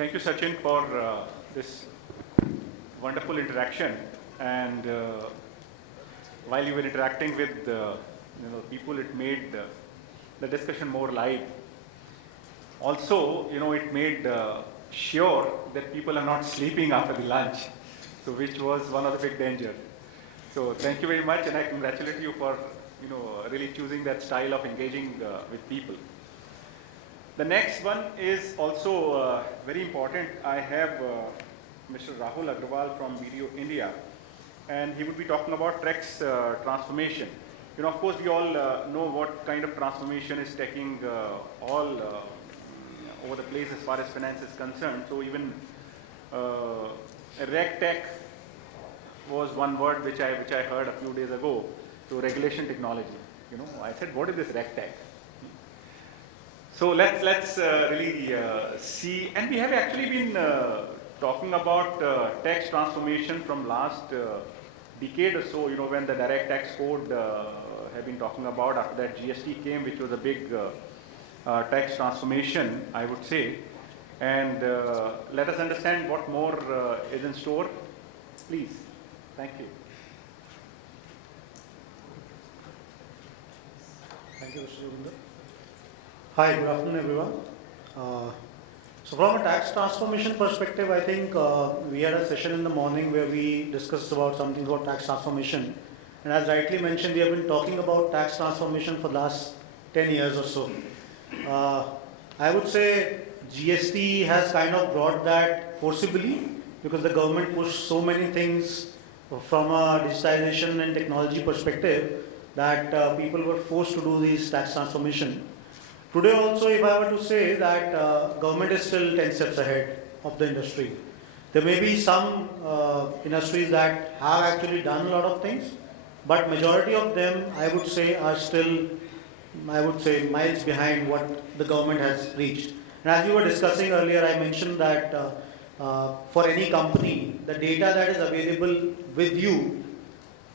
Thank you, Sachin, for this wonderful interaction. And while you were interacting with people, it made the discussion more live. Also, it made sure that people are not sleeping after the lunch, so which was one of the big dangers. So thank you very much, and I congratulate you for really choosing that style of engaging with people. The next one is also very important. I have Mr. Rahul Agrawal from Video India, and he would be talking about Gst Transformation. Of course, we all know what kind of transformation is taking all over the place as far as finance is concerned. So even RegTech was one word which I heard a few days ago. So regulation technology. I said, what is this RegTech? So let's really see, and we have actually been talking about tax transformation from last decade or so. When the direct tax code have been talking about, after that GST came, which was a big tax transformation, I would say. And let us understand what more is in store. Please. Thank you. Thank you, Mr. Joginder. Hi, good afternoon, everyone. So from a tax transformation perspective, I think we had a session in the morning where we discussed about something about tax transformation. And as rightly mentioned, we have been talking about tax transformation for the last 10 years or so. I would say GST has kind of brought that forcibly because the government pushed so many things from a digitization and technology perspective that people were forced to do this tax transformation. Today also, if I were to say that government is still 10 steps ahead of the industry. There may be some industries that have actually done a lot of things, but majority of them, I would say, are still, miles behind what the government has reached. And as we were discussing earlier, I mentioned that for any company, the data that is available with you,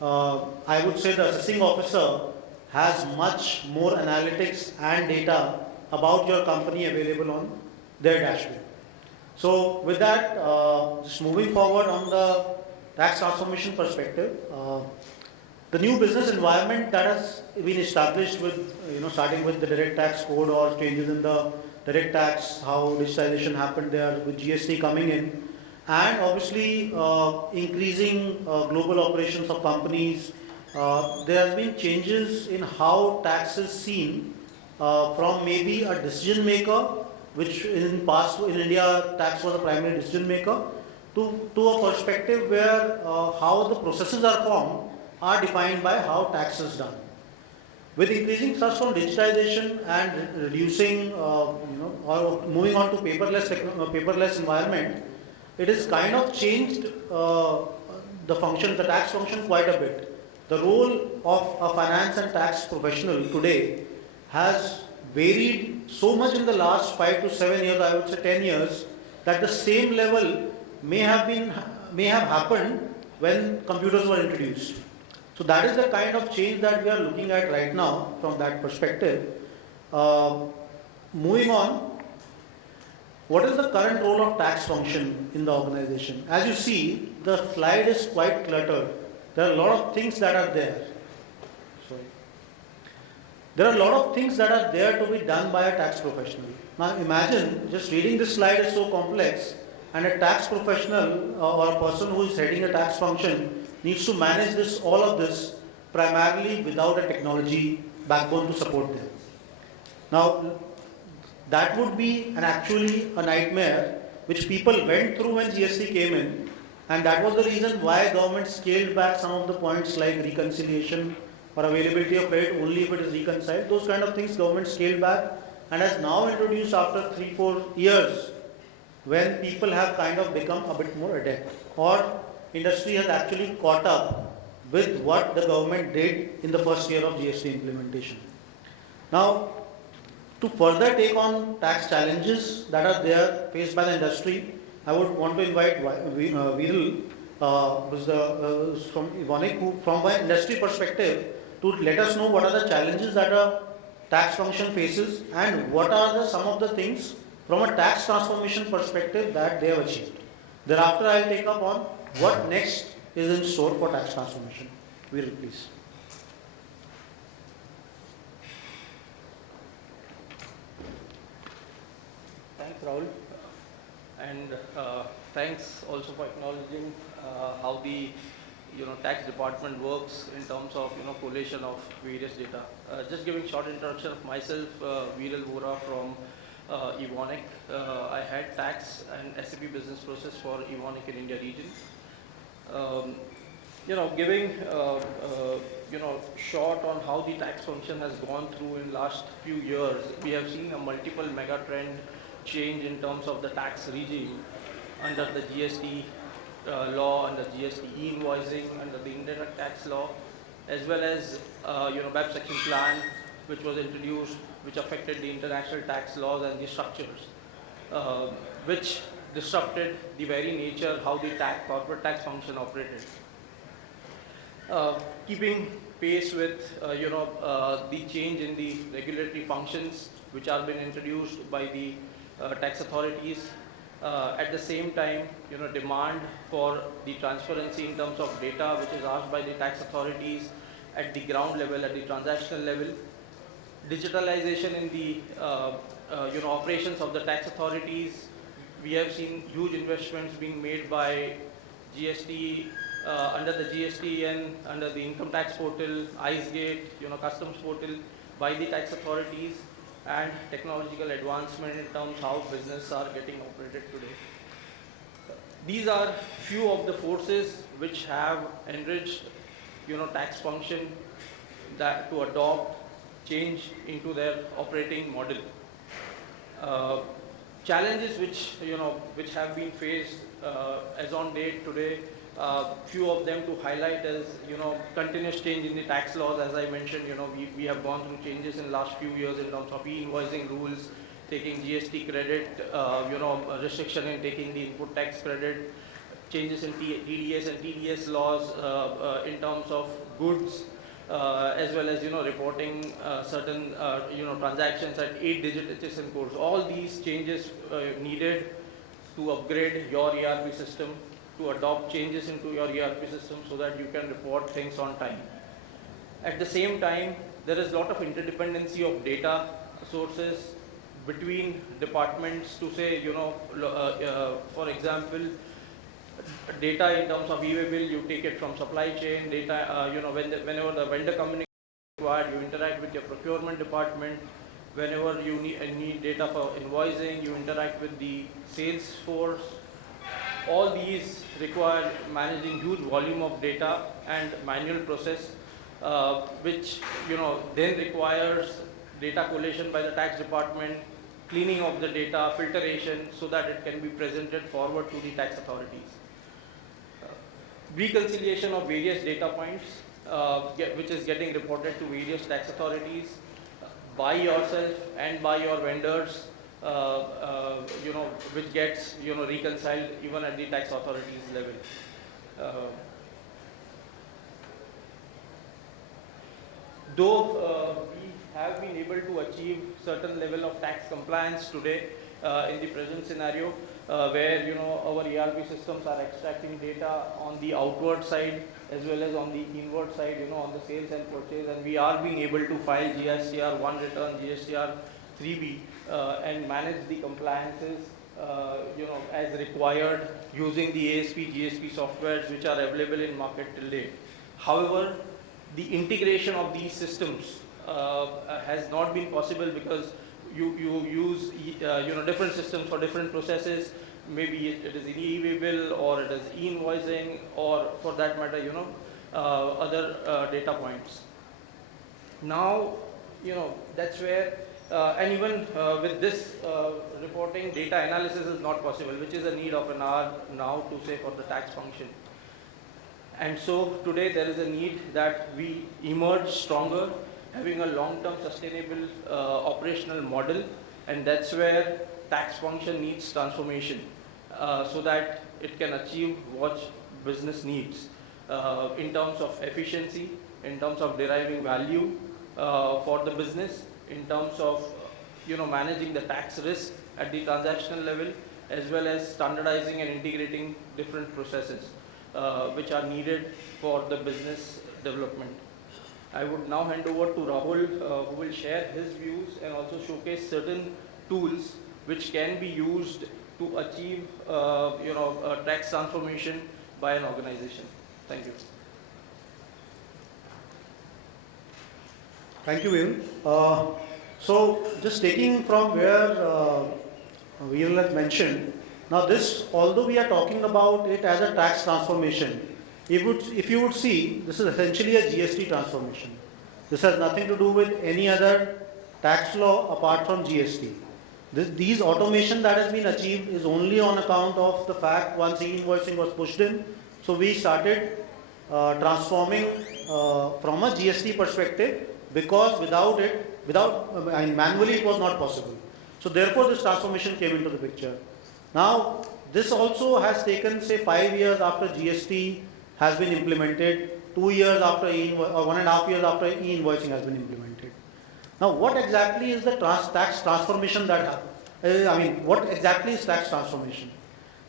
I would say the assessing officer has much more analytics and data about your company available on their dashboard. So with that, just moving forward on the tax transformation perspective, the new business environment that has been established with, starting with the direct tax code or changes in the direct tax, how digitization happened there with GST coming in, and obviously increasing global operations of companies. There has been changes in how tax is seen from maybe a decision maker, which in past in India tax was a primary decision maker, to a perspective where how the processes are formed are defined by how tax is done. With increasing thrust on digitization and reducing, or moving on to paperless environment, it has kind of changed the tax function quite a bit. The role of a finance and tax professional today has varied so much in the last 5 to 7 years, I would say 10 years, that the same level may have happened when computers were introduced. So that is the kind of change that we are looking at right now from that perspective. Moving on, what is the current role of tax function in the organization? As you see, the slide is quite cluttered. There are a lot of things that are there. There are a lot of things that are there to be done by a tax professional. Now imagine, just reading this slide is so complex, and a tax professional or a person who is heading a tax function needs to manage all of this primarily without a technology backbone to support them. Now, that would be actually a nightmare which people went through when GST came in, and that was the reason why government scaled back some of the points like reconciliation or availability of credit only if it is reconciled. Those kind of things government scaled back and has now introduced after 3-4 years when people have kind of become a bit more adept, or industry has actually caught up with what the government did in the first year of GST implementation. Now, to further take on tax challenges that are there faced by the industry, I would want to invite Viral, who's from Evonik, who from an industry perspective, to let us know what are the challenges that a tax function faces and what are some of the things from a tax transformation perspective that they have achieved. Thereafter, I will take up on what next is in store for tax transformation. Veeral, please. Thanks, Rahul. And thanks also for acknowledging how the tax department works in terms of collation of various data. Just giving short introduction of myself, Veeral Vora from Evonik. I had tax and SAP business process for Evonik in India region. Giving short on how the tax function has gone through in last few years, we have seen a multiple mega trend change in terms of the tax regime under the GST law, under GST e-invoicing, under the indirect tax law, as well as BAP section plan, which was introduced, which affected the international tax laws and the structures, which disrupted the very nature how the corporate tax function operated. Keeping pace with the change in the regulatory functions which are being introduced by the tax authorities. At the same time, demand for the transparency in terms of data which is asked by the tax authorities at the ground level, at the transactional level. Digitalization in the operations of the tax authorities. We have seen huge investments being made by GST, under the GSTN, under the income tax portal, IceGate, customs portal, by the tax authorities, and technological advancement in terms how business are getting operated today. These are few of the forces which have enriched, tax function that to adopt change into their operating model. Challenges which have been faced as on date today. Few of them to highlight as continuous change in the tax laws. As I mentioned, we have gone through changes in last few years in terms of e-invoicing rules, taking GST credit, restriction in taking the input tax credit, changes in TDS and TDS laws in terms of goods, as well as reporting certain transactions at 8-digit HSN codes. All these changes needed to upgrade your ERP system, to adopt changes into your ERP system so that you can report things on time. At the same time, there is a lot of interdependency of data sources between departments to say, for example, data in terms of e-way bill, you take it from supply chain, data, whenever the vendor communication is required, you interact with your procurement department. Whenever you need data for invoicing, you interact with the sales force. All these require managing huge volume of data and manual process, which then requires data collation by the tax department, cleaning of the data, filtration, so that it can be presented forward to the tax authorities. Reconciliation of various data points, which is getting reported to various tax authorities by yourself and by your vendors. Which gets reconciled even at the tax authorities level. Though we have been able to achieve certain level of tax compliance today in the present scenario, where our ERP systems are extracting data on the outward side as well as on the inward side, on the sales and purchase, and we are being able to file GSTR 1 return, GSTR 3B, and manage the compliances, as required using the ASP, GSP softwares which are available in market till date. However, the integration of these systems has not been possible because you use different systems for different processes. Maybe it is e-way bill, or it is e-invoicing, or for that matter, other data points. Now, that's where, and even with this reporting, data analysis is not possible, which is a need of an hour now to say for the tax function. And so today there is a need that we emerge stronger, having a long-term sustainable operational model, and that's where tax function needs transformation so that it can achieve what business needs in terms of efficiency, in terms of deriving value for the business, in terms of managing the tax risk at the transactional level, as well as standardizing and integrating different processes which are needed for the business development. I would now hand over to Rahul, who will share his views and also showcase certain tools which can be used to achieve, tax transformation by an organization. Thank you. Thank you, Vivek. So just taking from where Veeral has mentioned, now this, although we are talking about it as a tax transformation, if you would see, this is essentially a GST transformation. This has nothing to do with any other tax law apart from GST. These automation that has been achieved is only on account of the fact once e-invoicing was pushed in. So we started transforming from a GST perspective, because manually it was not possible. So therefore this transformation came into the picture. Now this also has taken, say, 5 years after GST has been implemented, 2 years after or 1.5 years after e-invoicing has been implemented. Now what exactly is the tax transformation that happened? What exactly is tax transformation?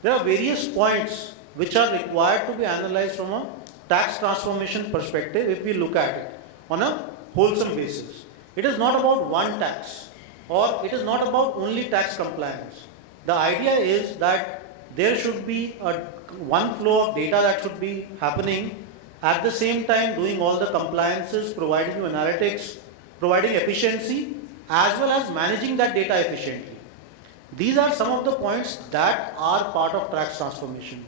There are various points which are required to be analyzed from a tax transformation perspective if we look at it on a wholesome basis. It is not about one tax, or it is not about only tax compliance. The idea is that there should be one flow of data that should be happening, at the same time doing all the compliances, providing you analytics, providing efficiency, as well as managing that data efficiently. These are some of the points that are part of tax transformation.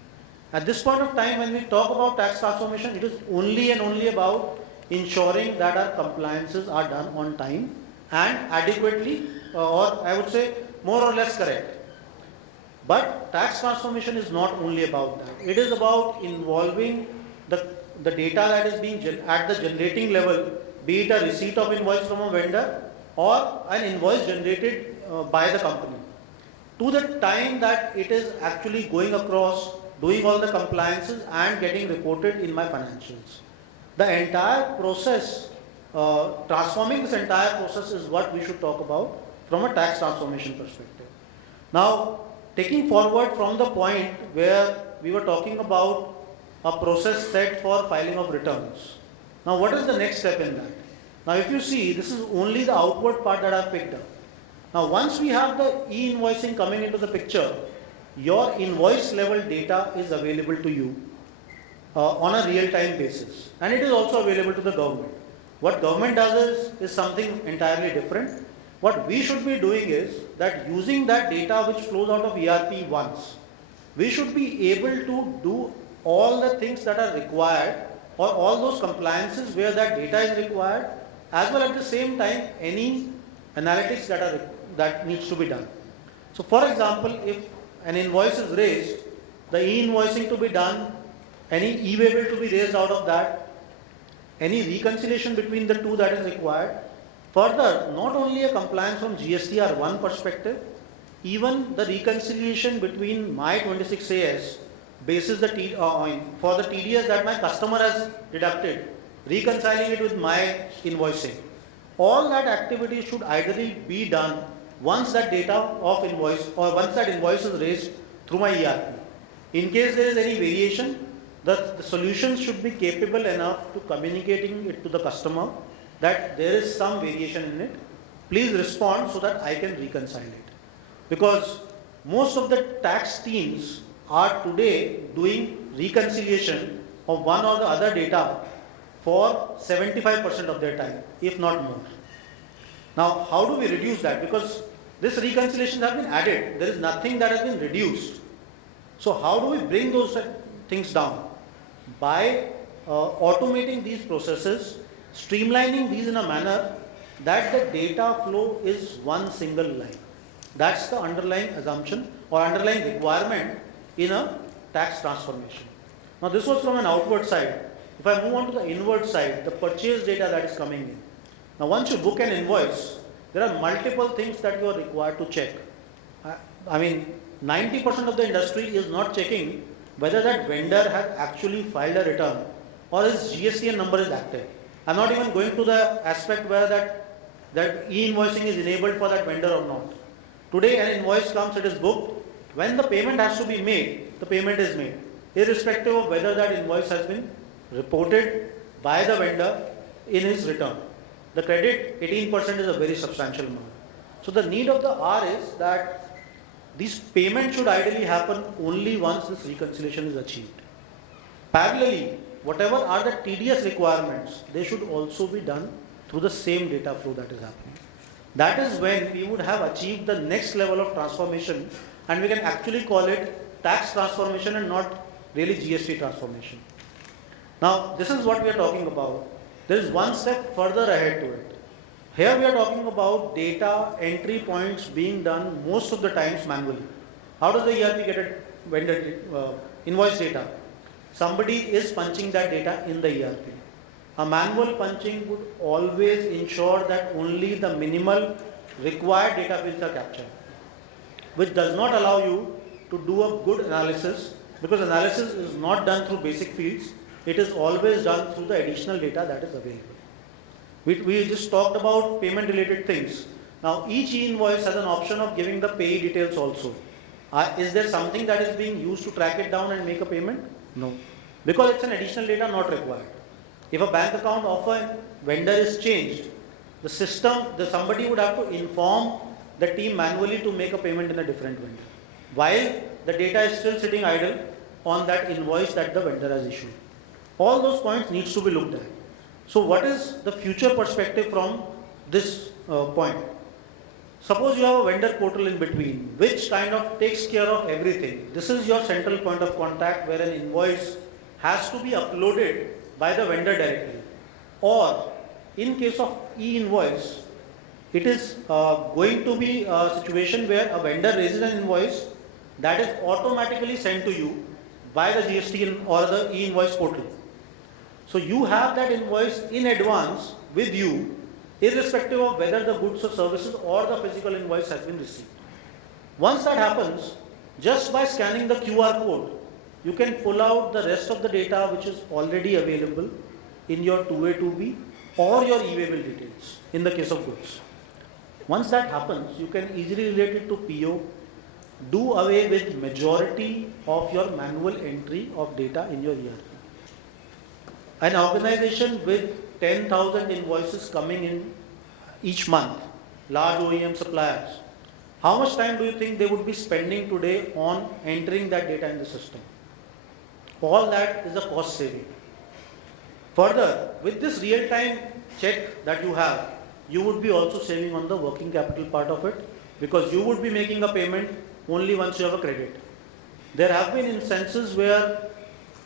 At this point of time, when we talk about tax transformation, it is only and only about ensuring that our compliances are done on time and adequately, or I would say more or less correct. But tax transformation is not only about that. It is about involving the data that is being at the generating level, be it a receipt of invoice from a vendor or an invoice generated by the company, to the time that it is actually going across, doing all the compliances and getting reported in my financials. The entire process, transforming this entire process is what we should talk about from a tax transformation perspective. Now, taking forward from the point where we were talking about a process set for filing of returns. Now, what is the next step in that? Now, if you see, this is only the outward part that I've picked up. Now, once we have the e-invoicing coming into the picture, your invoice level data is available to you on a real-time basis, and it is also available to the government. What government does is something entirely different. What we should be doing is that using that data which flows out of ERP once, we should be able to do all the things that are required, or all those compliances where that data is required, as well at the same time any analytics that needs to be done. So for example, if an invoice is raised, the e-invoicing to be done, any e-waiver to be raised out of that, any reconciliation between the two that is required. Further, not only a compliance from GST or one perspective, even the reconciliation between my 26AS basis for the TDS that my customer has deducted, reconciling it with my invoicing. All that activity should ideally be done once that data of invoice, or once that invoice is raised through my ERP. In case there is any variation, the solutions should be capable enough to communicating it to the customer that there is some variation in it. Please respond so that I can reconcile it. Because most of the tax teams are today doing reconciliation of one or the other data for 75% of their time, if not more. Now, how do we reduce that? Because these reconciliations have been added. There is nothing that has been reduced. So how do we bring those things down? By automating these processes, streamlining these in a manner that the data flow is one single line. That's the underlying assumption or underlying requirement in a tax transformation. Now this was from an outward side. If I move on to the inward side, the purchase data that is coming in. Now once you book an invoice, there are multiple things that you are required to check. 90% of the industry is not checking whether that vendor has actually filed a return or his GSTN number is active. I'm not even going to the aspect where that e-invoicing is enabled for that vendor or not. Today an invoice comes, it is booked. When the payment has to be made, the payment is made, irrespective of whether that invoice has been reported by the vendor in his return. The credit, 18% is a very substantial amount. So the need of the hour is that these payments should ideally happen only once this reconciliation is achieved. Parallelly, whatever are the tedious requirements, they should also be done through the same data flow that is happening. That is when we would have achieved the next level of transformation, and we can actually call it tax transformation and not really GST transformation. Now, this is what we are talking about. There is one step further ahead to it. Here we are talking about data entry points being done most of the times manually. How does the ERP get a vendor invoice data? Somebody is punching that data in the ERP. A manual punching would always ensure that only the minimal required data fields are captured, which does not allow you to do a good analysis, because analysis is not done through basic fields. It is always done through the additional data that is available. We just talked about payment related things. Now each e-invoice has an option of giving the payee details also. Is there something that is being used to track it down and make a payment? No, because it's an additional data not required. If a bank account of a vendor is changed, the system, somebody would have to inform the team manually to make a payment in a different vendor, while the data is still sitting idle on that invoice that the vendor has issued. All those points needs to be looked at. So what is the future perspective from this point? Suppose you have a vendor portal in between, which kind of takes care of everything. This is your central point of contact where an invoice has to be uploaded by the vendor directly. Or in case of e-invoice, it is going to be a situation where a vendor raises an invoice that is automatically sent to you by the GST or the e-invoice portal. So you have that invoice in advance with you, irrespective of whether the goods or services or the physical invoice has been received. Once that happens, just by scanning the QR code, you can pull out the rest of the data which is already available in your 2A, 2B or your e-way bill details in the case of goods. Once that happens, you can easily relate it to PO, do away with majority of your manual entry of data in your ERP. An organization with 10,000 invoices coming in each month, large OEM suppliers, how much time do you think they would be spending today on entering that data in the system? All that is a cost saving. Further, with this real-time check that you have, you would be also saving on the working capital part of it, because you would be making a payment only once you have a credit. There have been instances where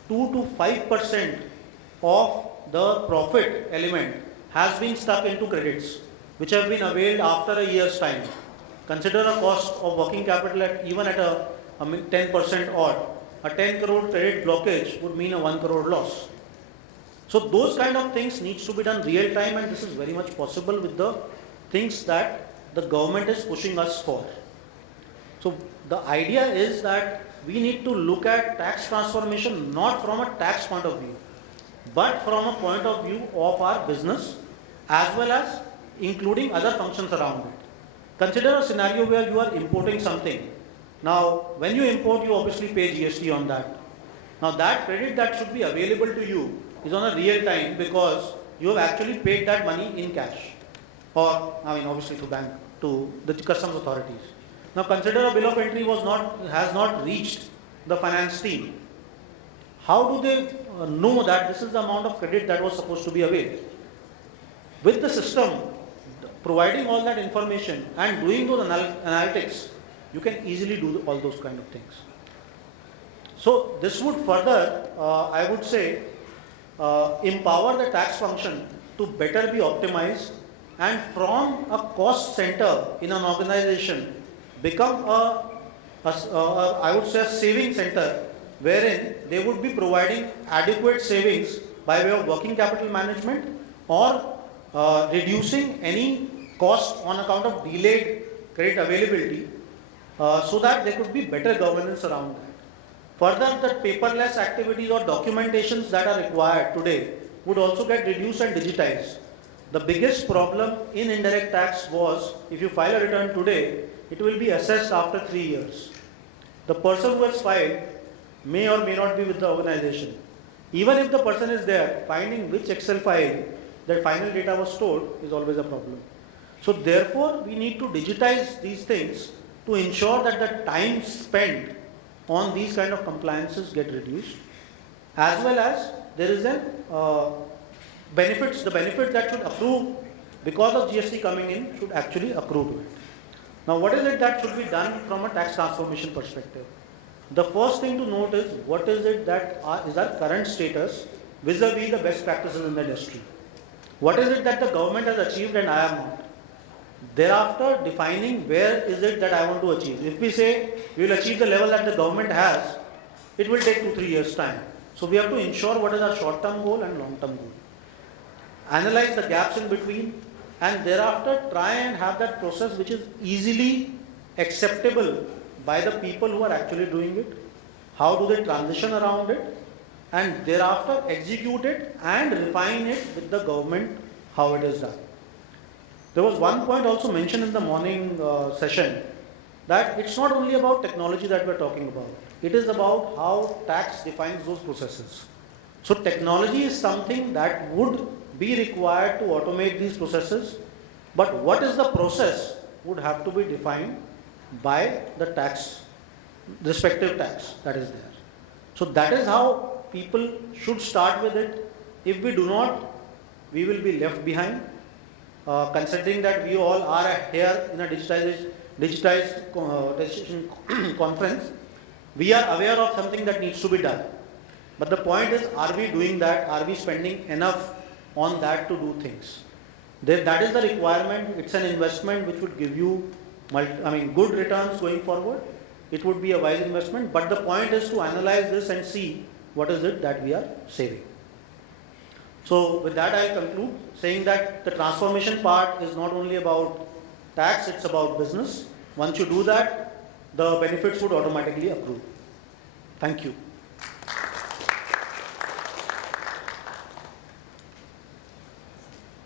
2 to 5% of the profit element has been stuck into credits, which have been availed after a year's time. Consider a cost of working capital even at a 10% odd. A 10 crore credit blockage would mean a 1 crore loss. So those kind of things needs to be done real time, and this is very much possible with the things that the government is pushing us for. So the idea is that we need to look at tax transformation not from a tax point of view, but from a point of view of our business as well as including other functions around it. Consider a scenario where you are importing something. Now, when you import, you obviously pay GST on that. Now, that credit that should be available to you is on a real time because you have actually paid that money in cash, or obviously to bank, to the customs authorities. Now, consider a bill of entry has not reached the finance team. How do they know that this is the amount of credit that was supposed to be availed? With the system providing all that information and doing those analytics, you can easily do all those kind of things. So this would further, I would say, empower the tax function to better be optimized, and from a cost center in an organization become I would say a saving center, wherein they would be providing adequate savings by way of working capital management or reducing any cost on account of delayed credit availability, so that there could be better governance around that. Further, the paperless activities or documentations that are required today would also get reduced and digitized. The biggest problem in indirect tax was, if you file a return today, it will be assessed after 3 years. The person who has filed may or may not be with the organization. Even if the person is there, finding which Excel file that final data was stored is always a problem. So therefore, we need to digitize these things to ensure that the time spent on these kind of compliances get reduced, as well as there is an the benefits that should accrue because of GST coming in should actually accrue to it. Now, what is it that should be done from a tax transformation perspective? The first thing to note is what is it that is our current status vis-a-vis the best practices in the industry. What is it that the government has achieved and I have not? Thereafter, defining where is it that I want to achieve. If we say we will achieve the level that the government has, it will take 2-3 years' time. So we have to ensure what is our short-term goal and long-term goal. Analyze the gaps in between, and thereafter try and have that process which is easily acceptable by the people who are actually doing it. How do they transition around it, and thereafter execute it and refine it with the government how it is done. There was one point also mentioned in the morning session that it's not only about technology that we're talking about. It is about how tax defines those processes. So technology is something that would be required to automate these processes, but what is the process would have to be defined by the tax, respective tax that is there. So that is how people should start with it. If we do not, we will be left behind. Considering that we all are here in a digitized conference, we are aware of something that needs to be done. But the point is, are we doing that? Are we spending enough on that to do things? That is the requirement. It's an investment which would give you good returns going forward. It would be a wise investment. But the point is to analyze this and see what is it that we are saving. So with that, I'll conclude saying that the transformation part is not only about tax, it's about business. Once you do that, the benefits would automatically accrue. Thank you.